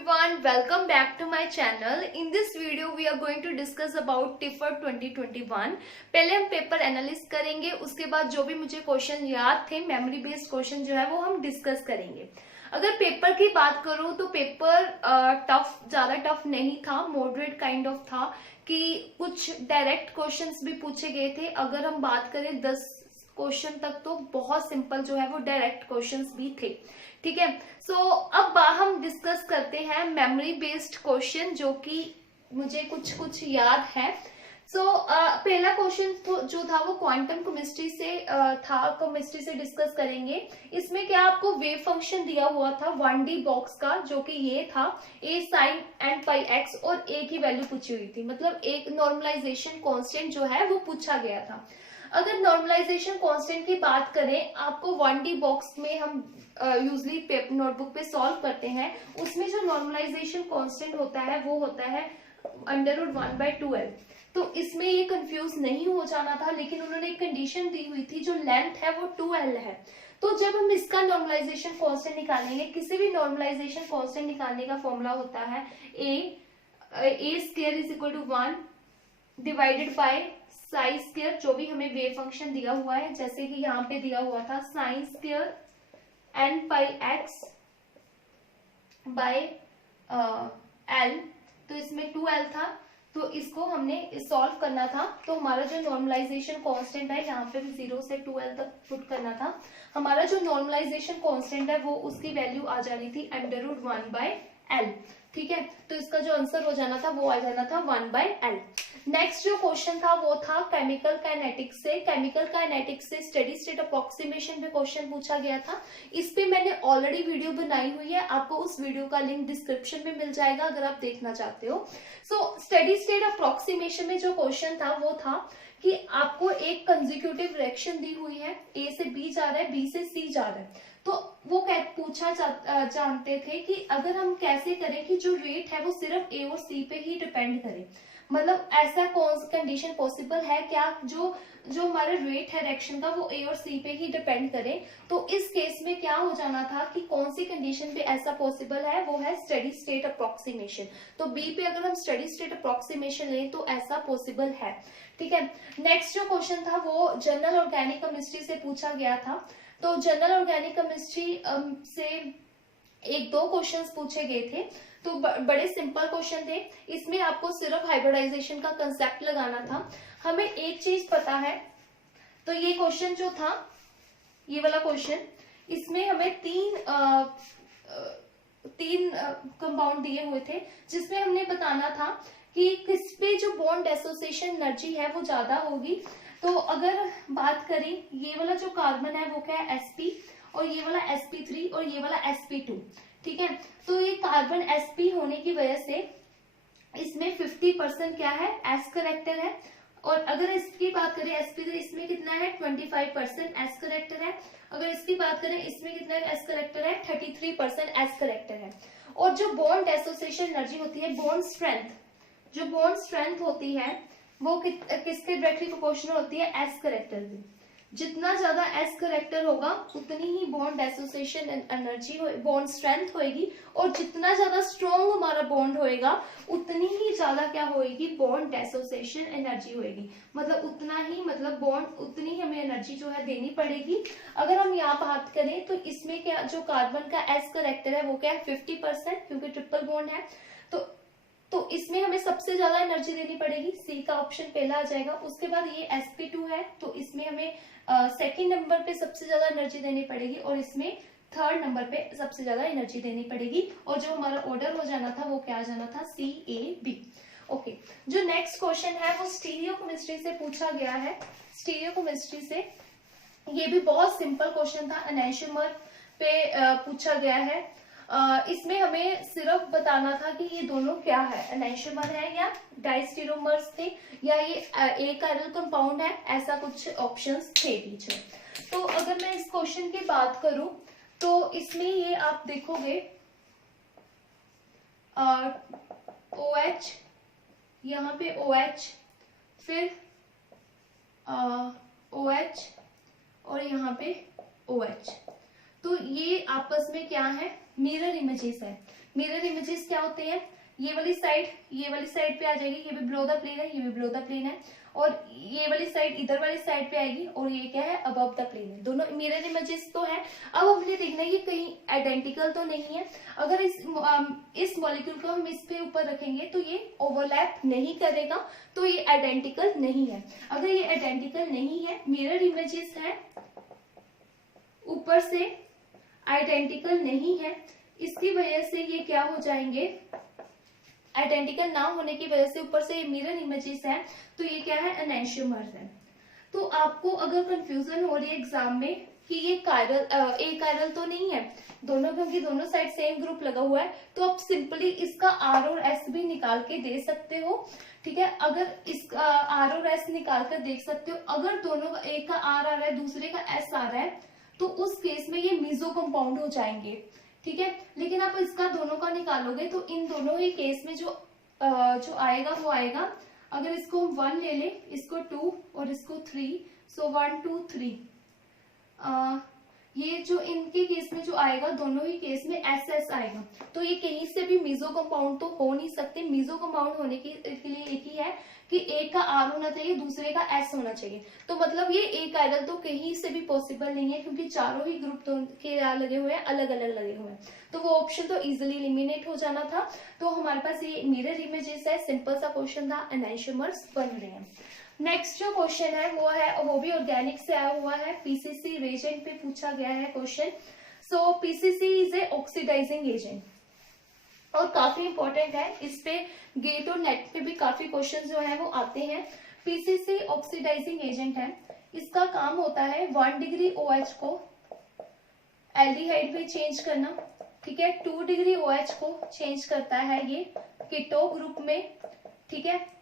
everyone, welcome back to my channel. In this video we are going to discuss about TIFR 2021. पहले हम paper एनालिस करेंगे, उसके बाद जो भी मुझे क्वेश्चन याद थे मेमोरी बेस्ड क्वेश्चन जो है वो हम डिस्कस करेंगे। अगर पेपर की बात करूं तो पेपर ज्यादा टफ नहीं था, मॉडरेट काइंड ऑफ था कि कुछ डायरेक्ट क्वेश्चंस भी पूछे गए थे। अगर हम बात करें 10 क्वेश्चन तक तो बहुत सिंपल जो है वो डायरेक्ट क्वेश्चंस भी थे। ठीक है, सो अब हम डिस्कस करते हैं मेमोरी बेस्ड क्वेश्चन जो कि मुझे कुछ याद है। पहला क्वेश्चन जो था वो क्वांटम केमिस्ट्री से था, केमिस्ट्री से डिस्कस करेंगे। इसमें क्या आपको वेव फंक्शन दिया हुआ था 1D बॉक्स का, जो कि ये था a sin n pi x और a की वैल्यू पूछी हुई थी, मतलब एक नॉर्मलाइजेशन कांस्टेंट जो है वो पूछा गया था। अगर नॉर्मलाइजेशन कांस्टेंट की बात करें, आपको 1D बॉक्स में हम यूजली नोटबुक पे सॉल्व करते हैं, उसमें जो नॉर्मलाइजेशन कांस्टेंट होता है वो होता है √1/2l। तो इसमें ये कंफ्यूज नहीं हो जाना था, लेकिन उन्होंने एक कंडीशन दी हुई थी, जो लेंथ है वो 2l है। तो जब हम इसका नॉर्मलाइजेशन कांस्टेंट निकालेंगे, किसी भी नॉर्मलाइजेशन कांस्टेंट निकालने का फॉर्मूला होता है a² = 1 divided by sine square, जो भी हमें वेव फंक्शन दिया हुआ है, जैसे कि यहाँ पे दिया हुआ था sine square n pi x by l, तो इसमें 2l था, तो इसको हमने सॉल्व करना था। तो हमारा जो नॉर्मलाइजेशन कांस्टेंट है, यहाँ पे भी 0 से 2l तक पुट करना था। हमारा जो नॉर्मलाइजेशन कांस्टेंट है वो उसकी वैल्यू आ जानी थी √1/l। ठीक है, तो इसका जो आंसर हो जाना था वो आ जाना था 1/l। नेक्स्ट जो क्वेश्चन था वो था केमिकल काइनेटिक्स से। केमिकल काइनेटिक्स से स्टेडी स्टेट अप्रोक्सीमेशन पे क्वेश्चन पूछा गया था। इस पे मैंने ऑलरेडी वीडियो बनाई हुई है, आपको उस वीडियो का लिंक डिस्क्रिप्शन में मिल जाएगा अगर आप देखना चाहते हो। स्टेडी स्टेट अप्रोक्सीमेशन में जो क्वेश्चन था वो था कि आपको एक कंसेक्यूटिव रिएक्शन दी हुई है, ए से बी जा रहा है, बी से सी जा रहा है। तो वो पूछा जानते थे कि अगर हम कैसे करें कि जो रेट है वो सिर्फ ए और सी पे ही डिपेंड करे, मतलब ऐसा कौन सी कंडीशन पॉसिबल है क्या जो हमारा रेट है रिएक्शन का वो ए और सी पे ही डिपेंड करे। तो इस केस में क्या हो जाना था कि कौन सी कंडीशन पे ऐसा पॉसिबल है, वो है स्टेडी स्टेट अप्रोक्सीमेशन। तो बी पे अगर हम स्टेडी स्टेट अप्रोक्सीमेशन लें तो ऐसा पॉसिबल है। ठीक है, नेक्स्ट जो क्वेश्चन था वो जनरल ऑर्गेनिक केमिस्ट्री से पूछा गया था। तो जनरल ऑर्गेनिक केमिस्ट्री से 1-2 क्वेश्चंस पूछे गए थे, तो बड़े सिंपल क्वेश्चन थे। इसमें आपको सिर्फ हाइब्रिडाइजेशन का कंसेप्ट लगाना था। हमें एक चीज पता है, तो ये क्वेश्चन जो था, ये वाला क्वेश्चन, इसमें हमें तीन कंपाउंड दिए हुए थे, जिसमें हमने बताना था कि किस पे जो बॉन्ड एसोसिएशन एनर्जी है वो ज्यादा होगी। तो अगर बात करें, ये वाला जो कार्बन है वो क्या है, sp, और ये वाला sp3 और ये वाला sp2। ठीक है, तो ये कार्बन sp होने की वजह से इसमें 50% क्या है, s करेक्टर है। और अगर इसकी बात करें sp3, इसमें कितना है, 25% s करेक्टर है। अगर इसकी बात करें, इसमें कितना है, s करेक्टर है, 33% s करेक्टर है। और जो बॉन्ड एसोसिएशन एनर्जी होती है, बॉन्ड स्ट्रेंथ, जो बॉन्ड स्ट्रेंथ होती है वो किसके डायरेक्टली प्रोपोर्शनल होती है, एस करेक्टर की। जितना ज्यादा एस करेक्टर होगा उतनी ही bond association energy, bond strength होएगी, और जितना ज्यादा स्ट्रॉन्ग हमारा बॉन्ड होएगा उतनी ही ज्यादा क्या होएगी, बॉन्ड एसोसिएशन एनर्जी होएगी। मतलब उतना ही, मतलब बॉन्ड उतनी ही हमें एनर्जी जो है देनी पड़ेगी। अगर हम यहाँ बात करें तो इसमें क्या, जो कार्बन का एस करेक्टर है वो क्या है, 50%, क्योंकि ट्रिपल बॉन्ड है। तो इसमें हमें सबसे ज्यादा एनर्जी देनी पड़ेगी, सी का ऑप्शन पहला आ जाएगा। उसके बाद ये sp2 है, तो इसमें हमें सेकंड नंबर पे सबसे ज्यादा एनर्जी देनी पड़ेगी, और इसमें थर्ड नंबर पे सबसे ज्यादा एनर्जी देनी पड़ेगी। और जो हमारा ऑर्डर हो जाना था वो क्या आ जाना था, CAB। ओके, जो नेक्स्ट क्वेश्चन है वो स्टीरियो केमिस्ट्री से पूछा गया है। स्टीरियो केमिस्ट्री से ये भी बहुत सिंपल क्वेश्चन था, एनेंटियोमर पे पूछा गया है। इसमें हमें सिर्फ बताना था कि ये दोनों क्या है, एनेंटियोमर है या डाइस्टेरोमर्स थे, या ये एक कायरल कंपाउंड है, ऐसा कुछ ऑप्शंस थे बीच में। तो अगर मैं इस क्वेश्चन की बात करूं तो इसमें ये आप देखोगे OH, यहाँ पे OH, फिर OH, और यहाँ पे OH। तो ये आपस में क्या है, मिरर इमेजेस है। मिरर इमेजेस क्या होते हैं, ये वाली साइड पे आ जाएगी, ये भी बिलो द प्लेन है, ये भी बिलो द प्लेन है, और ये वाली साइड इधर वाली साइड पे आएगी, और ये क्या है, अबव द प्लेन है। दोनों मिरर इमेजेस तो है। अब हमने देखना है ये कहीं आइडेंटिकल तो नहीं है। अगर इस मॉलिक्यूल को हम इस पे ऊपर रखेंगे तो ये ओवरलैप नहीं करेगा, तो ये आइडेंटिकल नहीं है। अगर ये आइडेंटिकल नहीं है, मिरर इमेजेस है, ऊपर से आइडेंटिकल नहीं है, इसकी वजह से ये क्या हो जाएंगे, आइडेंटिकल ना होने की वजह से ऊपर से मिरर इमेजेस है, तो ये क्या है, एनेंटियोमर्स है। तो आपको अगर कंफ्यूजन हो रही है एग्जाम में कि ये कायरल ए कायरल तो नहीं है दोनों, क्योंकि दोनों साइड सेम ग्रुप लगा हुआ है, तो आप सिंपली इसका आर और एस भी निकाल के दे सकते हो। ठीक है, अगर इसका आर और एस निकाल कर देख सकते हो, अगर दोनों का एक का आर आ रहा है दूसरे का एस आ रहा है, तो उस केस में ये मीजो कंपाउंड हो जाएंगे। ठीक है, लेकिन आप इसका दोनों का निकालोगे तो इन दोनों ही केस में जो आएगा वो आएगा, अगर इसको हम 1 ले ले, इसको 2 और इसको 3, सो 1 2 3, ये जो इनके केस में जो आएगा, दोनों ही केस में एस एस आएगा, तो ये कहीं से भी मीजो कंपाउंड तो हो नहीं सकते। मीजो कंपाउंड होने के लिए एक ही है कि एक का आर होना चाहिए, दूसरे का एस होना चाहिए, तो मतलब ये एक कायरल तो कहीं से भी पॉसिबल नहीं है, क्योंकि चारों ही ग्रुप तो के लगे हुए हैं, अलग अलग लगे हुए हैं, तो वो ऑप्शन तो इजिली एलिमिनेट हो जाना था। तो हमारे पास ये मिरर इमेजेस है, सिंपल सा क्वेश्चन था, एनेंटियोमर्स बन रहे हैं। नेक्स्ट जो क्वेश्चन है वो है, वो भी ऑर्गेनिक से आया हुआ है, पीसीसी रेजेंट पे पूछा गया है question. So PCC is a oxidizing agent और काफी इंपॉर्टेंट है, इस पे गेट और नेट पे भी काफी क्वेश्चन जो है वो आते हैं। पीसीसी ऑक्सीडाइजिंग एजेंट है, इसका काम होता है 1 डिग्री OH को एल्डिहाइड में चेंज करना। ठीक है, 2 डिग्री OH को चेंज करता है ये कीटो ग्रुप में। ठीक है,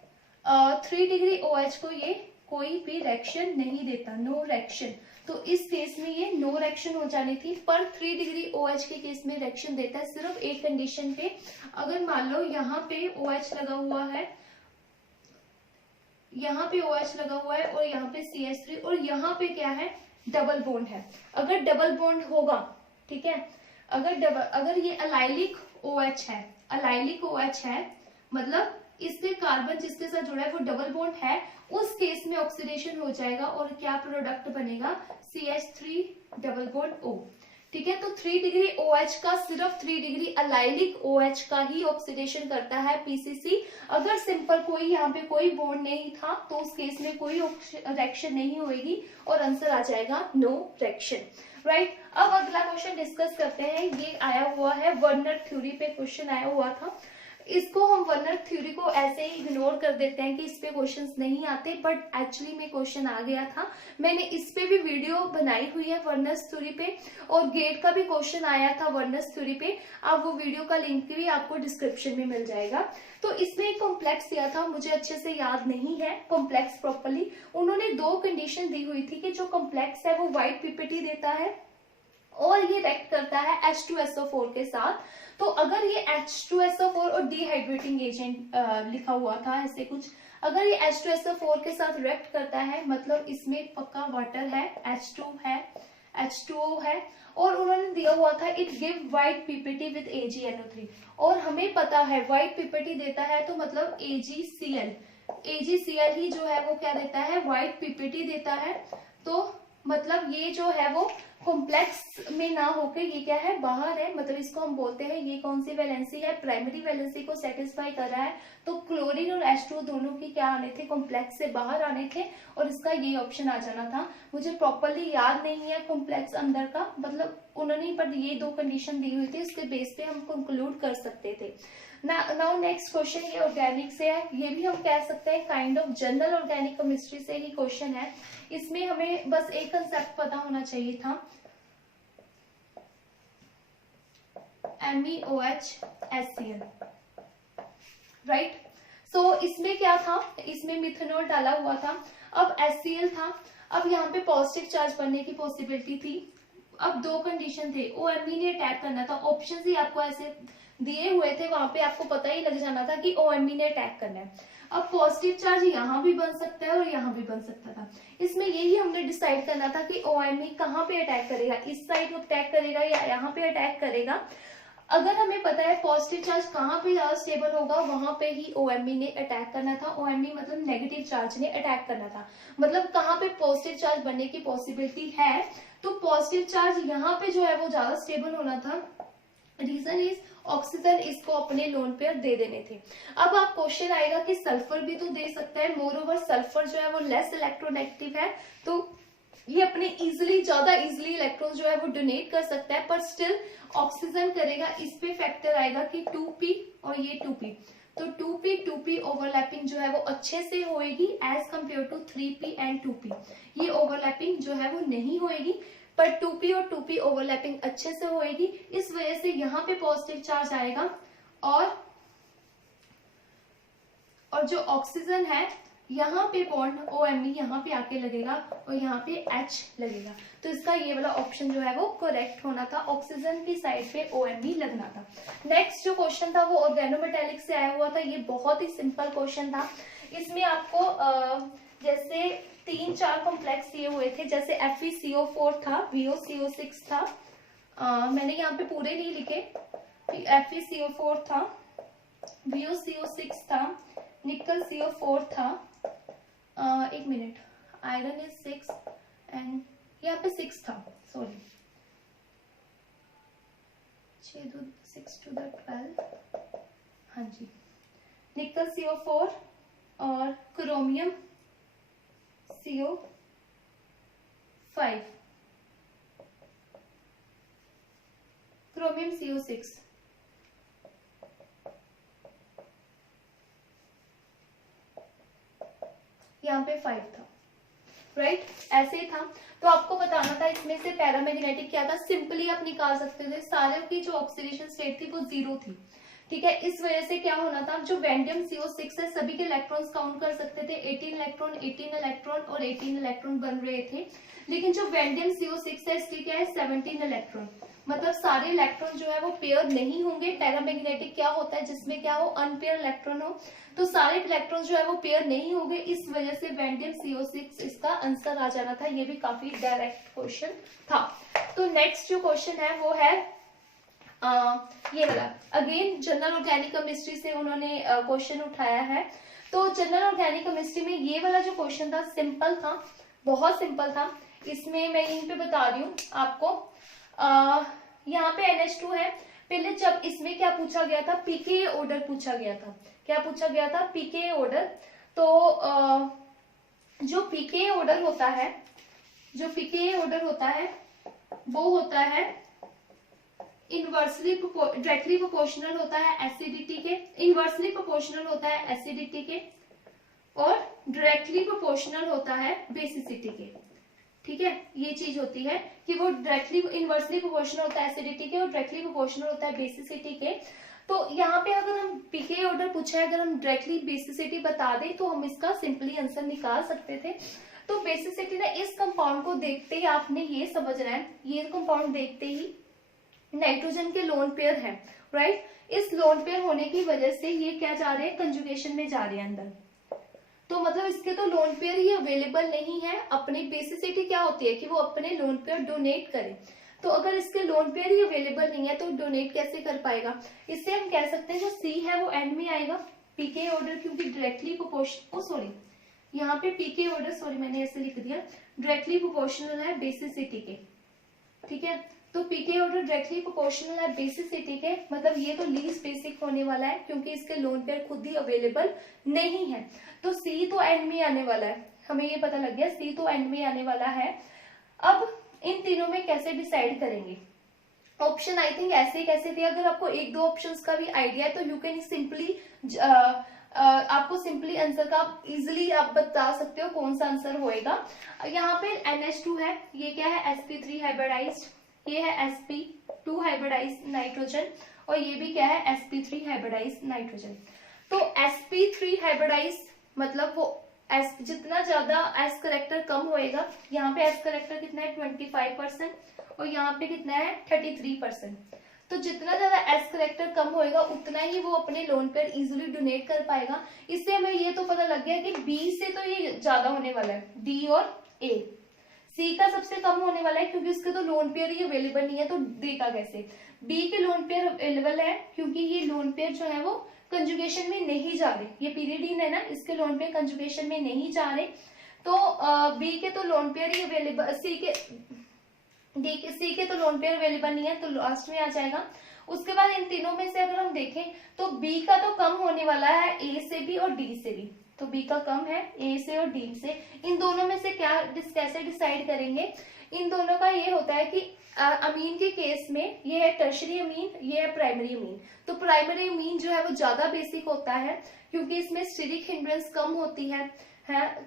3 डिग्री OH को ये कोई भी रिएक्शन नहीं देता, नो रिएक्शन, तो इस केस में ये नो रिएक्शन हो जानी थी, पर 3 डिग्री OH के केस में रिएक्शन देता है सिर्फ एक कंडीशन पे, अगर मान लो यहाँ पे OH लगा हुआ है, यहाँ पे OH लगा हुआ है और यहाँ पे CH3 और यहाँ पे क्या है, डबल बॉन्ड है। अगर डबल बॉन्ड होगा, ठीक है, अगर ये अलाइलिक OH है, अलाइलिक OH है, मतलब इसके कार्बन जिसके साथ जुड़ा है वो डबल बॉन्ड है, उस केस में ऑक्सीडेशन हो जाएगा और क्या प्रोडक्ट बनेगा, CH3 डबल बॉन्ड O। ठीक है, तो 3 डिग्री OH का सिर्फ 3 डिग्री अलाइलिक OH का ही ऑक्सीडेशन करता है पीसीसी। अगर सिंपल कोई यहाँ पे कोई बॉन्ड नहीं था तो उस केस में कोई रिएक्शन नहीं होगी और आंसर आ जाएगा नो रिएक्शन। राइट, अब अगला क्वेश्चन डिस्कस करते हैं, ये आया हुआ है वर्नर थ्योरी पे क्वेश्चन आया हुआ था। इसको हम वर्नर थ्योरी को ऐसे ही इग्नोर कर देते हैं कि इस पे क्वेश्चंस नहीं आते, बट एक्चुअली में क्वेश्चन आ गया था, मैंने इस पे भी वीडियो बनाई हुई है वर्नर्स थ्योरी पे, और गेट का भी क्वेश्चन आया था वर्नर्स थ्योरी पे, आप वो वीडियो का लिंक भी आपको डिस्क्रिप्शन में मिल जाएगा। तो इसमें एक कॉम्प्लेक्स दिया था, मुझे अच्छे से याद नहीं है कॉम्प्लेक्स प्रॉपरली, उन्होंने 2 कंडीशन दी हुई थी कि जो कॉम्प्लेक्स है वो व्हाइट पीपीटी देता है और ये रिएक्ट करता है H2SO4 के साथ। तो अगर ये H2SO4 और डिहाइड्रेटिंग एजेंट लिखा हुआ था ऐसे कुछ, अगर ये H2SO4 के साथ रिएक्ट करता है मतलब इसमें पक्का वाटर है, H2 है, H2O है, और उन्होंने दिया हुआ था it give white PPT with AgNO3, और हमें पता है व्हाइट पीपीटी देता है तो मतलब AgCl ही जो है वो क्या देता है, व्हाइट पीपीटी देता है। तो मतलब ये जो है वो कॉम्प्लेक्स में ना होकर ये क्या है, बाहर है, मतलब इसको हम बोलते हैं ये कौन सी वैलेंसी है, प्राइमरी वैलेंसी को सेटिस्फाई कर रहा है। तो क्लोरीन और H2 दोनों की क्या आने थे, कॉम्प्लेक्स से बाहर आने थे, और इसका ये ऑप्शन आ जाना था। मुझे प्रॉपरली याद नहीं है कॉम्प्लेक्स अंदर का, मतलब उन्होंने पर ये 2 कंडीशन दी हुई थी, उसके बेस पे हम कंक्लूड कर सकते थे। नाउ नेक्स्ट क्वेश्चन ये ऑर्गेनिक से है, ये भी हम कह सकते हैं kind of general organic chemistry से ही क्वेश्चन है। इसमें हमें बस एक कंसेप्ट पता होना चाहिए था, MEOHCl, राइट। सो इसमें क्या था, इसमें मिथेनॉल डाला हुआ था, अब HCl था, अब यहाँ पे पॉजिटिव चार्ज बनने की पॉसिबिलिटी थी। अब 2 कंडीशन थे, OMe ने अटैक करना था, ऑप्शन ही आपको ऐसे दिए हुए थे, वहां पे आपको पता ही लग जाना था कि OMe ने अटैक करना है। अब पॉजिटिव चार्ज यहाँ भी बन सकता है और यहाँ भी बन सकता था, इसमें यही हमने डिसाइड करना था कि OMe कहाँ पे अटैक करेगा, इस साइड अटैक करेगा या यहाँ पे अटैक करेगा। अगर हमें पता है पॉजिटिव चार्ज कहाँ पे ज्यादा स्टेबल होगा, वहां पे ही ओएमई ने अटैक करना था। ओएमई मतलब नेगेटिव चार्ज ने अटैक करना था, मतलब कहाँ पे पॉजिटिव चार्ज बनने की पॉसिबिलिटी है, तो पॉजिटिव चार्ज यहाँ पे जो है वो ज्यादा स्टेबल होना था। रीजन इज ऑक्सीजन इसको अपने लोन पेयर दे देने थे। अब आप क्वेश्चन आएगा कि सल्फर भी तो दे सकता है, मोर ओवर सल्फर जो है वो लेस इलेक्ट्रोनेगेटिव है, तो ये अपने ज्यादा इजिली इलेक्ट्रॉन जो है वो डोनेट कर सकता है, पर स्टिल ऑक्सीजन करेगा। इस पे फैक्टर आएगा कि 2p और ये 2p, तो 2p ओवरलैपिंग जो है वो अच्छे से होएगी as compare to 3p and 2p। ये ओवरलैपिंग जो है वो नहीं होएगी, पर 2p और 2p ओवरलैपिंग अच्छे से होएगी। इस वजह से यहाँ पे पॉजिटिव चार्ज आएगा, और जो ऑक्सीजन है यहाँ पे बॉन्ड OMe यहाँ पे आके लगेगा और यहाँ पे H लगेगा, तो इसका ये वाला ऑप्शन जो है वो करेक्ट होना था, ऑक्सीजन की साइड पे OMe लगना था। नेक्स्ट जो क्वेश्चन था वो ऑर्गेनोमेटेलिक से आया हुआ था। ये बहुत ही सिंपल क्वेश्चन था। इसमें आपको जैसे 3-4 कॉम्प्लेक्स दिए हुए थे, जैसे FeCO4 था, VOCO6 था, मैंने यहाँ पे पूरे नहीं लिखे, FeCO4 था, VOCO6 था, निकल CO4 था, एक मिनट, आयरन इज 6 एंड यहाँ पे 6 था, सॉरी, 6 to the 12, हाँ जी, निकल CO4 और क्रोमियम CO5, क्रोमियम CO6, यहाँ पे 5 था, राइट, ऐसे ही था। तो आपको बताना था इसमें से पैरामैग्नेटिक क्या था, सिंपली आप निकाल सकते थे, सारे की जो ऑक्सीडेशन स्टेट थी वो 0 थी, ठीक है। इस वजह से क्या होना था, जो वैंडियम CO6 है सभी के इलेक्ट्रॉन्स काउंट कर सकते थे, 18 इलेक्ट्रॉन 18 इलेक्ट्रॉन और 18 इलेक्ट्रॉन बन रहे थे, लेकिन जो वैंडियम CO6 है इसकी क्या है 17 इलेक्ट्रॉन, मतलब सारे इलेक्ट्रॉन जो है वो पेयर नहीं होंगे। पैरामैग्नेटिक क्या होता है, जिसमें क्या हो अनपेयर इलेक्ट्रॉन हो, तो सारे इलेक्ट्रॉन जो है वो पेयर नहीं होंगे, इस वजह से वैंडियम CO6 इसका आंसर आ जाना था। ये भी काफी डायरेक्ट क्वेश्चन था। तो नेक्स्ट जो क्वेश्चन है वो है ये वाला, अगेन जनरल ऑर्गेनिक केमिस्ट्री से उन्होंने क्वेश्चन उठाया है। तो जनरल ऑर्गेनिक केमिस्ट्री में ये वाला जो क्वेश्चन था सिंपल था, बहुत सिंपल था। इसमें मैं यहीं पे बता रही हूँ आपको, यहाँ पे NH2 है। पहले जब इसमें क्या पूछा गया था, पीके ऑर्डर पूछा गया था। क्या पूछा गया था, पीके ऑर्डर। तो जो पीके ऑर्डर होता है, जो पीके ऑर्डर होता है वो होता है इनवर्सली डायरेक्टली प्रोपोर्शनल होता है एसिडिटी के, इनवर्सली प्रोपोर्शनल होता है एसिडिटी के, और डायरेक्टली प्रोपोर्शनल होता है बेसिसिटी के, ठीक है। ये चीज होती है कि वो डायरेक्टली इनवर्सली प्रोपोर्शनल होता है एसिडिटी के और डायरेक्टली प्रोपोर्शनल होता है बेसिसिटी के। तो यहाँ पे अगर हम पीके ऑर्डर पूछा है, अगर हम डायरेक्टली बेसिसिटी बता दें तो हम इसका सिंपली आंसर निकाल सकते थे। तो बेसिसिटी ना, इस कंपाउंड को देखते ही आपने ये समझना है, ये कंपाउंड देखते ही नाइट्रोजन के लोन पेयर है, राइट। इस लोन पेयर होने की वजह से ये क्या जा रहे हैं, कंजुगेशन में जा रहे हैं अंदर, तो मतलब इसके तो लोन पेयर ही अवेलेबल नहीं है। अपनी बेसिसिटी क्या होती है कि वो अपने लोन पेयर डोनेट करे, तो अगर इसके लोन पेयर ही अवेलेबल नहीं है तो डोनेट कैसे कर पाएगा। इससे हम कह सकते हैं जो सी है वो एंड में आएगा, पीके ऑर्डर, क्योंकि डायरेक्टली प्रोपोर्शनल, सॉरी यहाँ पे पीके ऑर्डर, सॉरी मैंने ऐसे लिख दिया, डायरेक्टली प्रोपोर्शनल है बेसिसिटी के, ठीक है। तो पीके ऑर्डर डायरेक्टली प्रोपोर्शनल है बेसिसिटी के, मतलब ये तो लीस्ट बेसिक होने वाला है क्योंकि इसके लोन पेयर खुद ही अवेलेबल नहीं है। तो सी तो एंड में आने वाला है, हमें ये पता लग गया, सी तो एंड में आने वाला है। अब इन तीनों में कैसे डिसाइड करेंगे, ऑप्शन आई थिंक ऐसे कैसे थे। अगर आपको एक दो ऑप्शंस का भी आइडिया है तो यू कैन सिंपली आपको सिंपली आंसर का इजिली आप बता सकते हो कौन सा आंसर होएगा। यहाँ पे NH2 है, ये क्या है sp3 हाइब्रिडाइज्ड, ये है sp2 हाइब्रिडाइज्ड नाइट्रोजन, और ये भी क्या है sp3 हाइब्रिडाइज्ड नाइट्रोजन। तो sp3 हाइब्रिडाइज्ड मतलब वो S, जितना ज्यादा S करेक्टर कम होएगा, यहाँ पे S करेक्टर कितना है 25% और यहाँ पे कितना है 33%। तो जितना ज्यादा S करेक्टर कम होएगा उतना ही वो अपने लोन पेयर इजिली डोनेट कर पाएगा। इससे हमें ये तो पता लग गया कि B से तो ये ज्यादा होने वाला है, D और A। C का सबसे कम होने वाला है क्योंकि उसके तो लोन पेयर ही अवेलेबल नहीं है, तो देगा कैसे। बी के लोन पेयर अवेलेबल है क्योंकि ये लोन पेयर जो है वो कंजुगेशन में नहीं जा रहे, ये पीरियडीन है ना, इसके लोन पेयर कंजुगेशन में नहीं जा रहे, तो बी के तो लोन पेयर ही अवेलेबल, सी के तो लोन पेयर अवेलेबल नहीं है, तो लास्ट में आ जाएगा। उसके बाद इन तीनों में से अगर हम देखें तो बी का तो कम होने वाला है ए से भी और डी से भी, तो बी का कम है ए से और डी से। इन दोनों में से कैसे डिसाइड करेंगे, इन दोनों का ये होता है कि अमीन के केस में ये है टर्शरी अमीन, ये है प्राइमरी अमीन। तो प्राइमरी अमीन जो है वो ज्यादा बेसिक होता है क्योंकि इसमें स्टेरिक हिंड्रेंस कम होती है,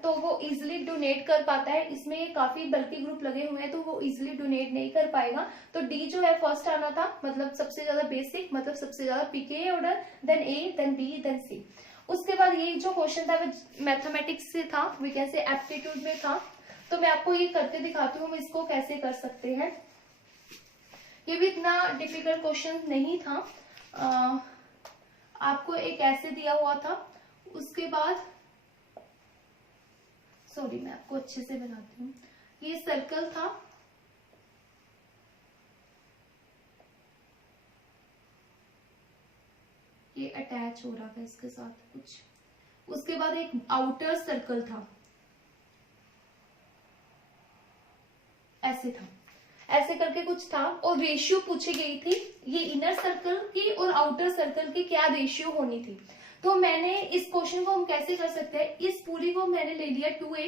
तो वो इजिली डोनेट कर पाता है। इसमें ये काफी बल्कि ग्रुप लगे हुए हैं तो वो इजिली डोनेट नहीं कर पाएगा। तो डी जो है फर्स्ट आना था, मतलब सबसे ज्यादा बेसिक, मतलब सबसे ज्यादा पीके ऑर्डर, देन ए, देन बी, देन सी। उसके बाद ये जो क्वेश्चन था वो मैथमेटिक्स से था, वी कैन से एप्टीट्यूड में था। तो मैं आपको ये करके दिखाती हूँ इसको कैसे कर सकते हैं। ये भी इतना डिफिकल्ट क्वेश्चन नहीं था, आपको एक ऐसे दिया हुआ था। उसके बाद सॉरी मैं आपको अच्छे से बनाती हूँ, ये सर्कल था, ये अटैच हो रहा था इसके साथ कुछ। उसके बाद एक आउटर सर्कल था, ऐसे था, ऐसे करके कुछ था, और रेशियो पूछी गई थी ये इनर सर्कल की और आउटर सर्कल की क्या रेशियो होनी थी। तो मैंने इस क्वेश्चन को हम कैसे कर सकते हैं, इस पूरी को मैंने ले लिया 2a,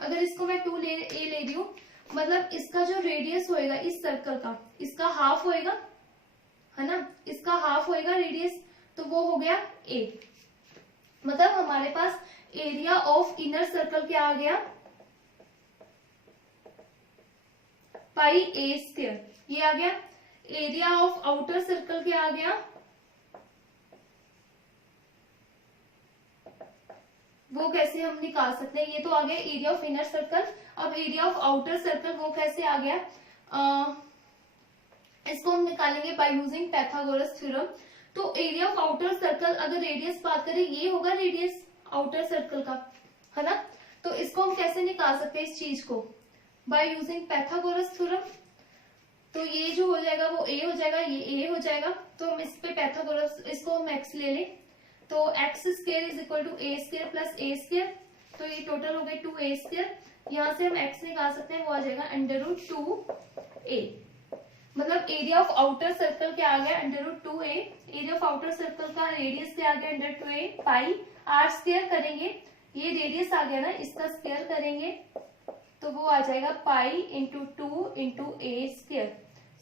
अगर इसको मैं 2a ले रही हूं, मतलब इसका जो रेडियस होएगा इस सर्कल का, इसका हाफ होएगा, है ना, इसका हाफ होएगा रेडियस, तो वो हो गया a। मतलब हमारे पास एरिया ऑफ इनर सर्कल क्या आ गया, पाई ए स्क्वायर, ये आ गया। एरिया ऑफ आउटर सर्कल क्या आ गया, वो कैसे हम निकाल सकते हैं, ये तो आ गया एरिया ऑफ इनर सर्कल। अब एरिया ऑफ आउटर सर्कल वो कैसे आ गया, इसको हम निकालेंगे बाय यूजिंग पाइथागोरस थ्योरम। तो एरिया ऑफ आउटर सर्कल, अगर रेडियस बात करें, ये होगा रेडियस आउटर सर्कल का, है ना। तो इसको हम कैसे निकाल सकते हैं इस चीज को, बाय यूजिंग पाइथागोरस थ्योरम। तो ये जो हो जाएगा वो a हो जाएगा, ये a हो जाएगा। तो हम इस पे पाइथागोरस, इसको हम x ले लें, तो x square is equal to a square plus a square, तो ये टोटल हो गए 2a स्क्वायर। यहाँ से हम x निकाल सकते हैं, वो आ जाएगा √2a। मतलब एरिया ऑफ आउटर सर्कल क्या आ गया, √2a। Area of outer circle का रेडियस क्या आ गया, √2a पाई r स्क्वायर करेंगे, ये रेडियस आ गया ना, इसका स्क्वायर करेंगे तो वो आ जाएगा पाई इंटू 2 इंटू ए स्क्वायर,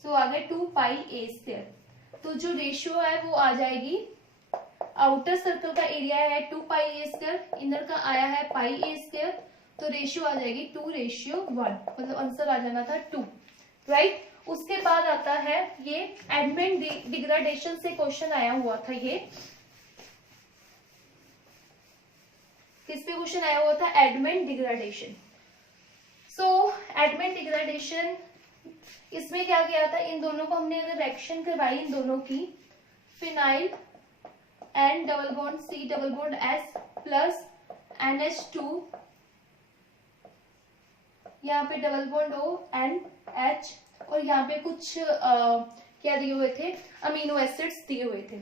सो आ गया 2 पाई ए स्क्वायर। तो जो रेशियो है वो आ जाएगी, आउटर सर्कल का एरिया है 2 पाई ए स्क्वायर, इनर का आया है पाई ए स्क्वायर, तो रेशियो आ जाएगी 2:1, मतलब आंसर आ जाना था 2, राइट। उसके बाद आता है ये एडमेंट डिग्रेडेशन से क्वेश्चन आया हुआ था, ये किस पे क्वेश्चन आया हुआ था, एडमेंट डिग्रेडेशन। सो एडमेंट डिग्रेडेशन, इसमें क्या किया था, इन दोनों को हमने अगर रिएक्शन करवाई, इन दोनों की, phenyl N double bond C double bond S plus NH2, यहाँ पे डबल बॉन्ड O NH, और यहाँ पे कुछ क्या दिए हुए थे, अमीनो एसिड्स दिए हुए थे।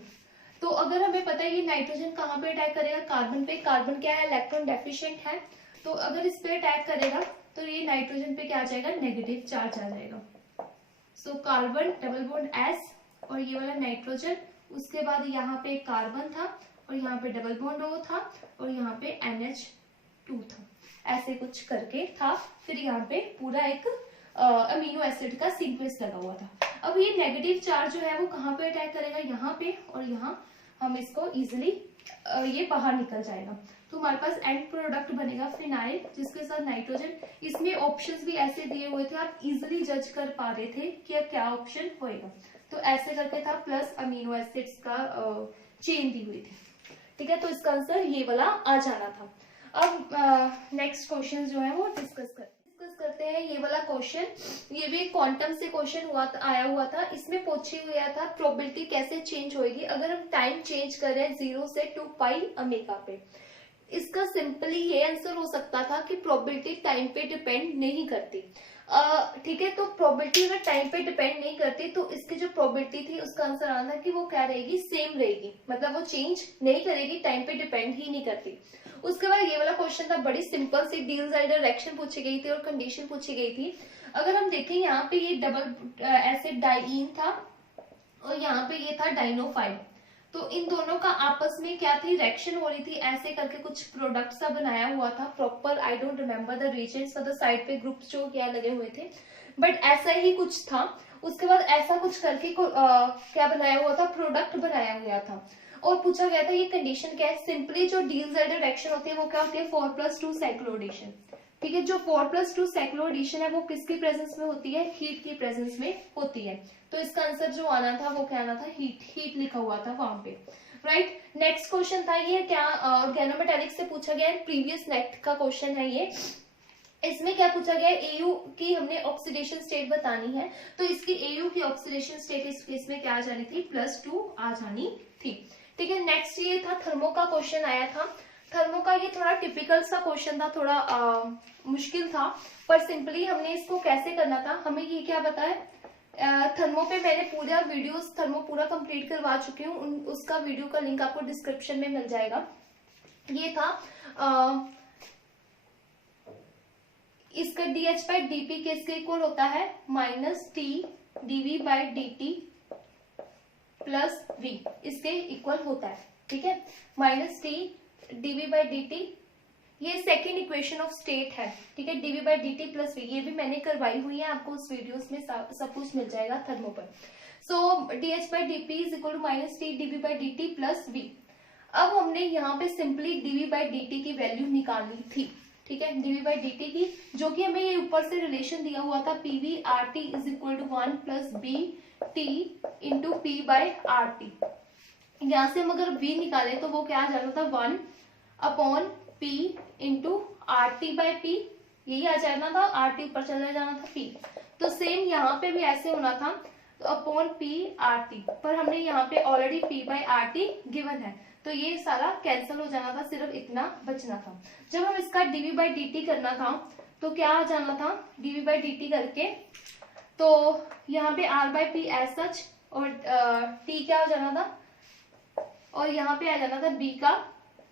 तो अगर हमें पता है ये नाइट्रोजन कहाँ पे अटैक करेगा, कार्बन पे, कार्बन क्या है, इलेक्ट्रॉन डेफिशिएंट है, तो अगर इस पे अटैक करेगा तो ये नाइट्रोजन पे क्या आ जाएगा, नेगेटिव चार्ज आ जाएगा। So carbon double bond S और ये वाला नाइट्रोजन, उसके बाद यहाँ पे कार्बन था और यहाँ पे डबल बॉन्ड O था और यहाँ पे NH2 था, ऐसे कुछ करके था। फिर यहाँ पे पूरा एक अमीनो एसिड का सीक्वेंस लगा हुआ था। अब ये नेगेटिव चार्ज जो है वो कहाँ पे अटैक करेगा, यहाँ पे, और यहाँ हम इसको इजिली ये बाहर निकल जाएगा। तो हमारे पास एंड प्रोडक्ट बनेगा फिनाइल जिसके साथ नाइट्रोजन। इसमें ऑप्शंस भी ऐसे दिए हुए थे, आप इजिली जज कर पा रहे थे कि क्या ऑप्शन होएगा। तो ऐसे करके था, प्लस अमीनो एसिड्स का चेन दी हुई थी, ठीक है। तो इसका आंसर ये वाला आ जाना था। अब नेक्स्ट क्वेश्चन जो है वो डिस्कस करते हैं। ये वाला क्वेश्चन, ये भी क्वांटम से क्वेश्चन आया हुआ था। इसमें पूछा गया था प्रोबेबिलिटी कैसे चेंज होगी अगर हम टाइम चेंज कर रहे हैं 0 से 2 पाई ओमेगा पे। इसका सिंपली ये आंसर हो सकता था कि प्रोबेबिलिटी टाइम पे डिपेंड नहीं करती। ठीक है, तो प्रोबेबिलिटी अगर टाइम पे डिपेंड नहीं करती तो इसकी जो प्रोबेबिलिटी थी उसका आंसर आना था कि वो क्या रहेगी, सेम रहेगी, मतलब वो चेंज नहीं करेगी, टाइम पे डिपेंड ही नहीं करती। उसके बाद ये वाला क्वेश्चन था, बड़ी सिंपल सी डील डायरेक्शन पूछी गई थी और कंडीशन पूछी गई थी। अगर हम देखें यहाँ पे ये डबल एसिड डाइईन था और यहाँ पे ये था डाइनोफाइल, तो इन दोनों का आपस में क्या थी, रिएक्शन हो रही थी, ऐसे करके कुछ प्रोडक्ट सा बनाया हुआ था proper. I don't remember the reasons for the side पे ग्रुप्स जो क्या लगे हुए थे, बट ऐसा ही कुछ था। उसके बाद ऐसा कुछ करके क्या बनाया हुआ था, प्रोडक्ट बनाया हुआ था और पूछा गया था ये कंडीशन क्या है। सिंपली जो डील रिएक्शन होती है वो क्या होती है, 4+2 साइक्लोएडिशन। ठीक है, जो 4+2 साइक्लोएडिशन है वो किसकी प्रेजेंस में होती है, हीट की प्रेजेंस में होती है। तो इसका आंसर जो आना था वो क्या आना था, हीट, हीट लिखा हुआ था वहां पे, राइट। नेक्स्ट क्वेश्चन था ये क्या, ऑर्गेनोमेटालिक से पूछा गया है, प्रीवियस नेक्स्ट का क्वेश्चन है ये। इसमें क्या पूछा गया है, एयू की हमने ऑक्सीडेशन स्टेट बतानी है, तो इसकी एयू की ऑक्सीडेशन स्टेट इस केस में क्या आ जानी थी, +2 आ जानी थी। ठीक है, नेक्स्ट ये था थर्मो का क्वेश्चन आया था। थर्मो का ये थोड़ा टिपिकल सा क्वेश्चन था, थोड़ा मुश्किल था, पर सिंपली हमने इसको कैसे करना था, हमें ये क्या बताया, थर्मो पे मैंने पूरा वीडियोस थर्मो पूरा कंप्लीट करवा चुकी हूँ, उसका वीडियो का लिंक आपको डिस्क्रिप्शन में मिल जाएगा। ये था इसका dH/dP किसके इक्वल होता है, -T dV/dt प्लस V, इसके इक्वल होता है। ठीक है, -T dV/dt, ये सेकेंड इक्वेशन ऑफ स्टेट है। ठीक है, dV/dt प्लस V, ये भी मैंने करवाई हुई है, आपको उस वीडियोस में सब कुछ मिल जाएगा थर्मो पर। So dH/dP is equal to -T dV/dt plus V। अब हमने यहाँ पे सिंपली dV/dt की वैल्यू निकालनी थी। ठीक है, dV/dt की, जो कि हमें ये ऊपर से रिलेशन दिया हुआ था, PV/RT is equal to 1 + BT into P/RT। यहाँ से हम अगर V निकाले तो वो क्या आ जाता था, 1/P इंटू RT/P, यही आ जाना था, RT ऊपर चला जाना था P। तो सेम यहाँ पे भी ऐसे होना था, तो /P/RT, पर हमने यहाँ पे ऑलरेडी P/RT गिवन है, तो ये सारा कैंसिल हो जाना था, सिर्फ इतना बचना था। जब हम इसका dV/dt करना था तो क्या आ जाना था, dV/dt करके तो यहाँ पे R/P एज सच और T क्या हो जाना था, और यहाँ पे आ जाना था B का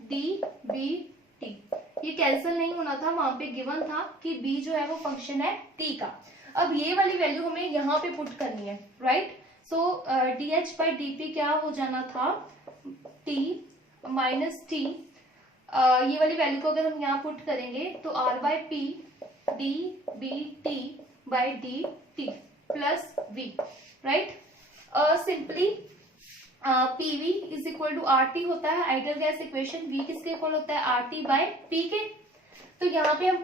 dBT। ये कैंसिल नहीं होना था, वहां पे गिवन था कि B जो है वो फंक्शन है T का। अब ये वाली वैल्यू हमें यहाँ पे पुट करनी है, राइट। सो dH/dP क्या हो जाना था, T -T, ये वाली वैल्यू को अगर हम यहाँ पुट करेंगे तो R/P dBT/dt plus V, right. Simply PV is equal to RT होता है, आइडियल गैस इक्वेशन। V किसके इक्वल होता है, RT/P के, तो यहाँ पे हम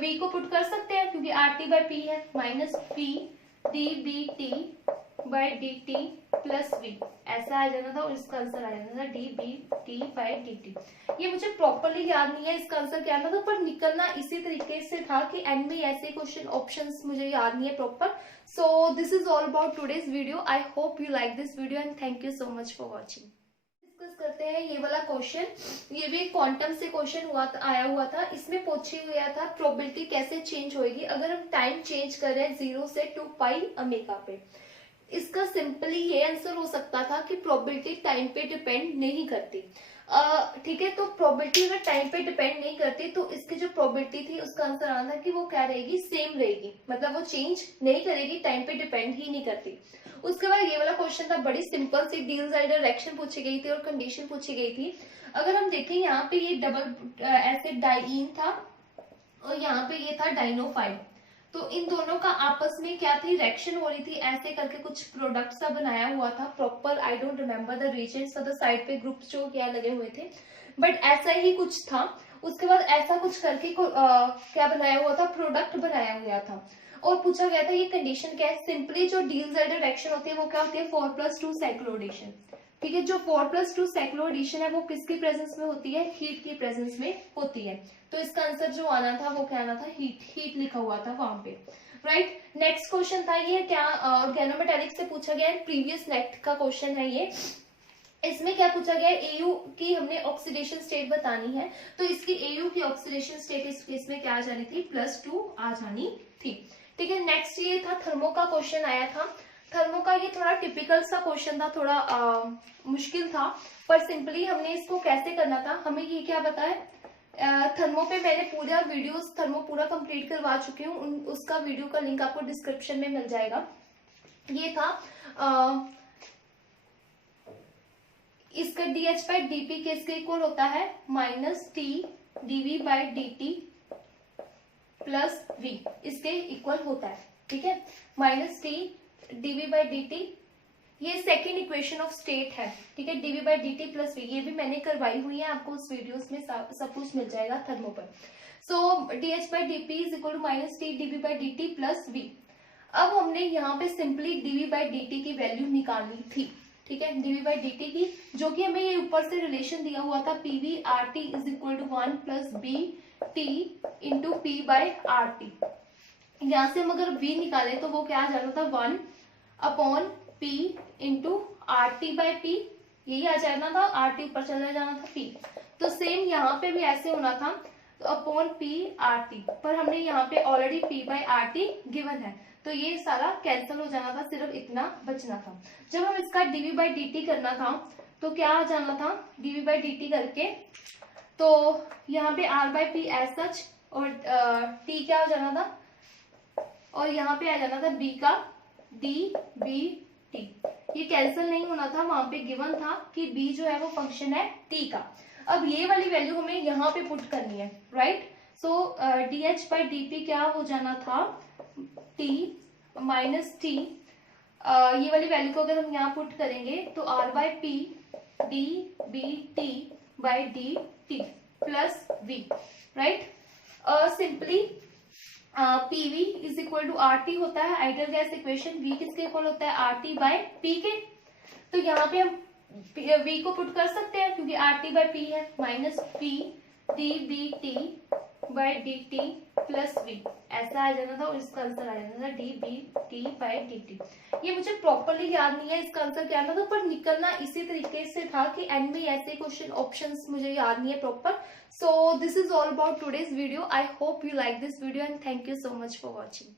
V को पुट कर सकते हैं क्योंकि RT/P है, -P dBT/dt प्लस V, ऐसा आ जाना था और इसका आंसर आ जाना था dBT/dt। ये मुझे प्रॉपरली याद नहीं है इसका आंसर क्या आना था, पर निकलना इसी तरीके से था कि एंड में ऐसे क्वेश्चन ऑप्शंस मुझे याद नहीं है proper. So this is all about today's video. I hope you like this video and thank you so much for watching. Discuss करते हैं ये वाला क्वेश्चन, ये भी क्वांटम से क्वेश्चन आया हुआ था। इसमें पूछी हुआ था प्रोबेबिलिटी कैसे चेंज होगी अगर हम टाइम चेंज कर रहे हैं 0 से 2π पे। इसका सिंपली ये आंसर हो सकता था कि प्रोबेबिलिटी टाइम पे डिपेंड नहीं करती। ठीक है, तो प्रोबेबिलिटी अगर टाइम पे डिपेंड नहीं करती तो इसकी जो प्रोबेबिलिटी थी उसका आंसर आना था कि वो क्या रहेगी, सेम रहेगी, मतलब वो चेंज नहीं करेगी, टाइम पे डिपेंड ही नहीं करती। उसके बाद ये वाला क्वेश्चन था, बड़ी सिंपल सी डील डायरेक्शन पूछी गई थी और कंडीशन पूछी गई थी। अगर हम देखें यहाँ पे ये डबल एसिड डाइईन था और यहाँ पे ये था डाइनोफाइल, तो इन दोनों का आपस में क्या थी, रिएक्शन हो रही थी, ऐसे करके कुछ प्रोडक्ट सा बनाया हुआ था proper. I don't remember the reasons for the side पे ग्रुप्स जो क्या लगे हुए थे, बट ऐसा ही कुछ था। उसके बाद ऐसा कुछ करके क्या बनाया हुआ था, प्रोडक्ट बनाया हुआ था और पूछा गया था ये कंडीशन क्या है। सिंपली जो डील रिएक्शन होती है वो क्या होती है, 4+2 साइक्लोएडिशन। ठीक है, जो 4+2 साइक्लोएडिशन है वो किसकी प्रेजेंस में होती है, हीट की प्रेजेंस में होती है। तो इसका आंसर जो आना था वो क्या आना था, हीट, हीट लिखा हुआ था वहां पे, राइट। नेक्स्ट क्वेश्चन था ये क्या, ऑर्गेनोमेटालिक से पूछा गया है, प्रीवियस नेक्स्ट का क्वेश्चन है ये। इसमें क्या पूछा गया है, एयू की हमने ऑक्सीडेशन स्टेट बतानी है, तो इसकी एयू की ऑक्सीडेशन स्टेट इस केस में क्या आ जानी थी, +2 आ जानी थी। ठीक है, नेक्स्ट ये था थर्मो का क्वेश्चन आया था। थर्मो का ये थोड़ा टिपिकल सा क्वेश्चन था, थोड़ा मुश्किल था, पर सिंपली हमने इसको कैसे करना था, हमें ये क्या पता है, थर्मो पे मैंने पूरा वीडियोस थर्मो पूरा कंप्लीट करवा चुकी हूँ, उसका वीडियो का लिंक आपको डिस्क्रिप्शन में मिल जाएगा। ये था इसका dH/dP किसके इक्वल होता है, -T dV/dt + V इसके इक्वल होता है। ठीक है, -T dV/dt ये सेकेंड इक्वेशन ऑफ स्टेट है। ठीक है, dV/dt + V ये भी मैंने करवाई हुई है, आपको उस वीडियोस में सब कुछ मिल जाएगा थर्मो पर। So dH/dP = -T dV/dt + V। अब हमने यहाँ पे सिंपली dV/dt की वैल्यू निकालनी थी। ठीक है, dV/dt की, जो कि हमें ये ऊपर से रिलेशन दिया हुआ था, PV/RT = 1 + BT × P/RT। यहाँ से हम अगर V निकाले तो वो क्या आ जाना था, 1/P × RT/P, यही आ जाना था, RT ऊपर चला जाना था, P। तो सेम यहाँ पे भी ऐसे होना था, तो /P/RT, पर हमने यहाँ पे ऑलरेडी P/RT गिवन है, तो ये सारा कैंसिल हो जाना था, सिर्फ इतना बचना था। जब हम इसका dV/dt करना था तो क्या आ जाना था, dV/dt करके तो यहाँ पे R/P एज सच और T क्या हो जाना था, और यहाँ पे आ जाना था B का dBT। ये कैंसिल नहीं होना था, वहां पे गिवन था कि B जो है वो फंक्शन है T का। अब ये वाली वैल्यू हमें यहाँ पे पुट करनी है, राइट। सो dH/dP क्या हो जाना था, T -T, ये वाली वैल्यू को अगर हम यहाँ पुट करेंगे तो R/P dBT/dt + V, right. Simply PV = RT होता है आइडियल गैस इक्वेशन, V किसके इक्वल होता है, RT/P के। तो यहाँ पे हम V को पुट कर सकते हैं क्योंकि RT/P है, -P dBT/dt + V ऐसा आ जाना था, और इसका आंसर आ जाना था dBT/dt। ये मुझे प्रॉपरली याद नहीं है इसका आंसर क्या आना था, पर निकलना इसी तरीके से था कि एंड में ऐसे क्वेश्चन ऑप्शंस मुझे याद नहीं है proper. So this is all about today's video. I hope you like this video and thank you so much for watching.